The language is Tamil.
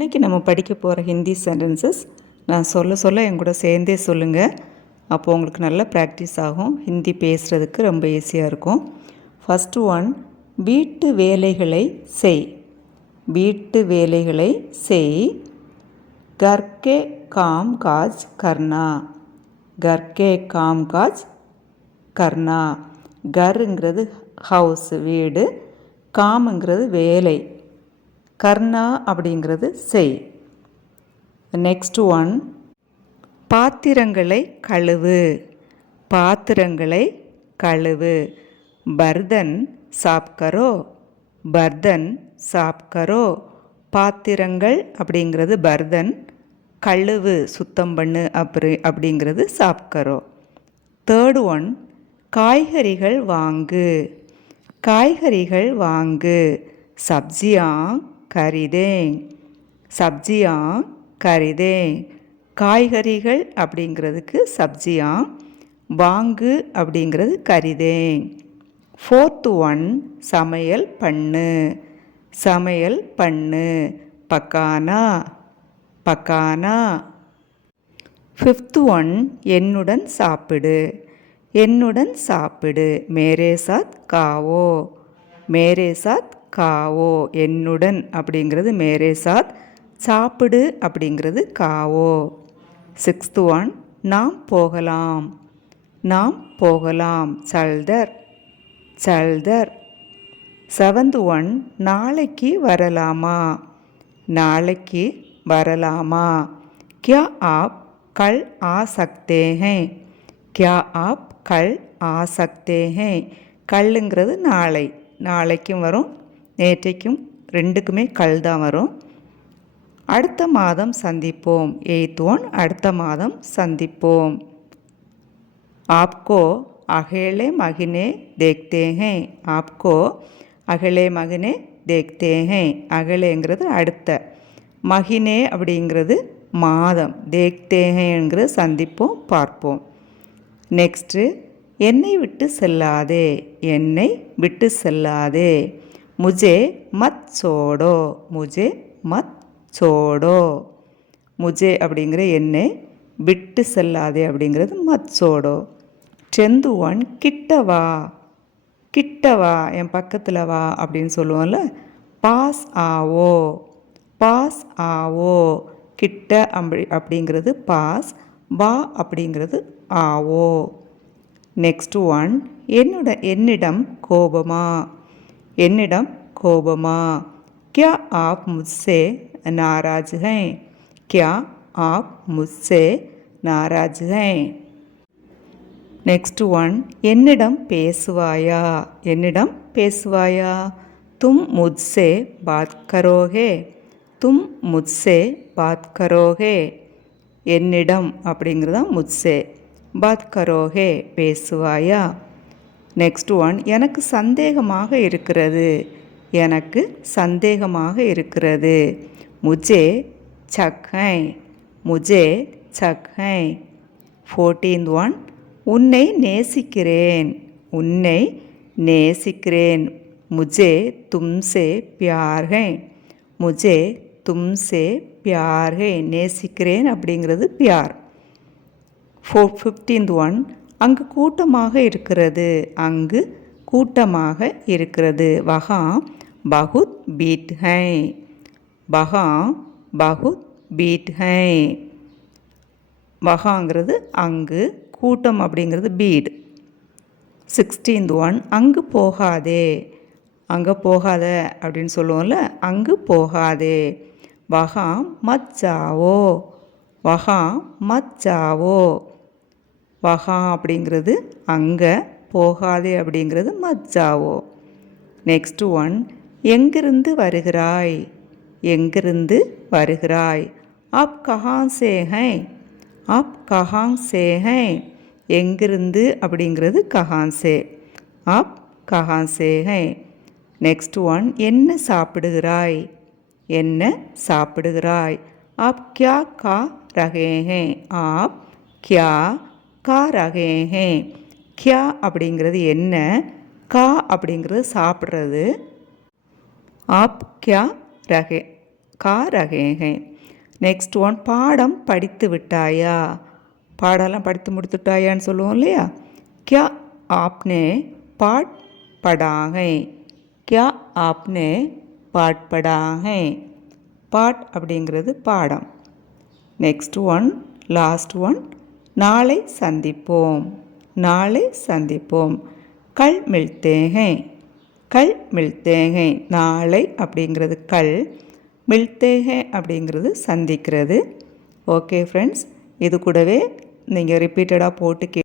இன்றைக்கி நம்ம படிக்க போகிற ஹிந்தி சென்டென்சஸ் நான் சொல்ல சொல்ல என் கூட சேர்ந்தே சொல்லுங்கள் அப்போது உங்களுக்கு நல்ல ப்ராக்டிஸ் ஆகும். ஹிந்தி பேசுகிறதுக்கு ரொம்ப ஈஸியாக இருக்கும். ஃபஸ்ட்டு ஒன் வீட்டு வேலைகளை செய். வீட்டு வேலைகளை செய். கர்கே காம் காஜ் கர்ணா. கர்கே காம் காஜ் கர்ணா. கருங்கிறது ஹவுஸ் வீடு. காமுங்கிறது வேலை. கர்ணா அப்படிங்கிறது செய். நெக்ஸ்ட் ஒன் பாத்திரங்களை கழுவு. பாத்திரங்களை கழுவு. பர்தன் சாப்கரோ. பர்தன் சாப்கரோ. பாத்திரங்கள் அப்படிங்கிறது பர்தன். கழுவு சுத்தம் பண்ணு அப்படி அப்படிங்கிறது சாப்கரோ. தேர்ட் ஒன் காய்கறிகள் வாங்கு. காய்கறிகள் வாங்கு. சப்ஜியாங் கரிதேங் சப்ஜியா கரிதேங் காய்கறிகள் அப்படிங்கிறதுக்கு சப்ஜியா வாங்கு அப்படிங்கிறது கரிதேங் ஃபோர்த்து ஒன் சமையல் பண்ணு. சமையல் பண்ணு. பக்கானா? பக்கானா? ஃபிஃப்த்து ஒன் என்னுடன் சாப்பிடு. என்னுடன் சாப்பிடு. மேரே சாத் காவோ. மேரே சாத் காவோ என்னுடன் அப்படிங்கிறது மேரே சாத் சாப்பிடு அப்படிங்கிறது காவோ. சிக்ஸ்த்து ஒன் நாம் போகலாம். நாம் போகலாம் சல்தர் சல்தர். செவன்த் ஒன் நாளைக்கு வரலாமா? நாளைக்கு வரலாமா? கியா ஆப் கல் ஆ கியா ஆப் கல் ஆ சக்தே கல்லுங்கிறது நாளை. நாளைக்கும் வரும் நேற்றைக்கும் ரெண்டுக்குமே கல் தான் வரும். அடுத்த மாதம் சந்திப்போம். எய்த் ஒன் அடுத்த மாதம் சந்திப்போம். ஆப்கோ அகேலே மகினே தேக்தே ஹே ஆப்கோ அகலே மகினே தேக்தே ஹே அகலேங்கிறது அடுத்த. மகினே அப்படிங்கிறது மாதம். தேக்தேங்கிறது சந்திப்போம் பார்ப்போம். நெக்ஸ்ட்டு என்னை விட்டு செல்லாதே. என்னை விட்டு செல்லாதே. முஜே மத் சோடோ முஜே மத் சோடோ. முஜே அப்படிங்கிற என்னை விட்டு செல்லாதே அப்படிங்கிறது மத் சோடோ. டென்த்து ஒன் கிட்ட வா கிட்ட வா என் பக்கத்தில் வா அப்படின்னு சொல்லுவோம்ல. பாஸ் ஆவோ பாஸ் ஆவோ. கிட்ட அப்படி அப்படிங்கிறது பாஸ் வா அப்படிங்கிறது ஆவோ. நெக்ஸ்ட் ஒன் என்னோட என்னிடம் கோபமா? என்னிடம் கோபமா क्या आप मुझसे नाराज हैं क्या आप मुझसे नाराज हैं நெக்ஸ்ட் ஒன் என்னிடம் பேசுவாயா என்னிடம் பேசுவாயா தும் முத்சே பாத் கரோகே தும் முத்சே பாத் கரோகே என்னிடம் அப்படிங்கிறதா முத்சே பாத் கரோகே பேசுவாயா நெக்ஸ்ட் ஒன் எனக்கு சந்தேகமாக இருக்கிறது. எனக்கு சந்தேகமாக இருக்கிறது. முஜே சக்கை. முஜே சக்கை. ஃபோர்டீன்த் ஒன் உன்னை நேசிக்கிறேன். உன்னை நேசிக்கிறேன். முஜே தும்சே பியார்கை. முஜே தும்சே பியார்கை. நேசிக்கிறேன் அப்படிங்கிறது பியார். ஃபோர் ஃபிஃப்டீன்த் ஒன் அங்கு கூட்டமாக இருக்கிறது. அங்கு கூட்டமாக இருக்கிறது. வகா பகுத் பீட் ஹை. வகா பகுத் பீட் ஹை. வகாங்கிறது அங்கு கூட்டம் அப்படிங்கிறது பீடு. சிக்ஸ்டீன்த் ஒன் அங்கு போகாதே. அங்கே போகாத அப்படின்னு சொல்லுவோம்ல அங்கு போகாதே. வகா மச்சாவோ. வகா மச்சாவோ. வகா அப்படிங்கிறது அங்கே போகாதே அப்படிங்கிறது மச்சாவோ நெக்ஸ்ட் ஒன் எங்கிருந்து வருகிறாய்? எங்கிருந்து வருகிறாய்? அப் கஹாங் சேஹை? அப் கஹாங் சேஹை? எங்கிருந்து அப்படிங்கிறது கஹான்சே அப் கஹான்சேஹை நெக்ஸ்ட் ஒன் என்ன சாப்பிடுகிறாய்? என்ன சாப்பிடுகிறாய்? ஆப் கியா கா ரகேஹே ஆப் கியா கா ரகே கியா அப்படிங்கிறது என்ன? கா அப்படிங்கிறது சாப்பிட்றது. ஆப் கியா ரகே. கா ரகே நெக்ஸ்ட் ஒன் பாடம் படித்து விட்டாயா? பாடெல்லாம் படித்து முடித்துட்டாயான்னு சொல்லுவோம் இல்லையா? கியா ஆப்னே பாட் படாகை கியா ஆப்னே பாட்படாகை பாட் அப்படிங்கிறது பாடம். நெக்ஸ்ட் ஒன் லாஸ்ட் ஒன் நாளை சந்திப்போம். நாளை சந்திப்போம். கல் மிழ்த்தேகை கல் மிழ்த்தேகை நாளை அப்படிங்கிறது கல். மிழ்த்தேகை அப்படிங்கிறது சந்திக்கிறது. ஓகே ஃப்ரெண்ட்ஸ் இது கூடவே நீங்கள் ரிப்பீட்டடாக போட்டு கே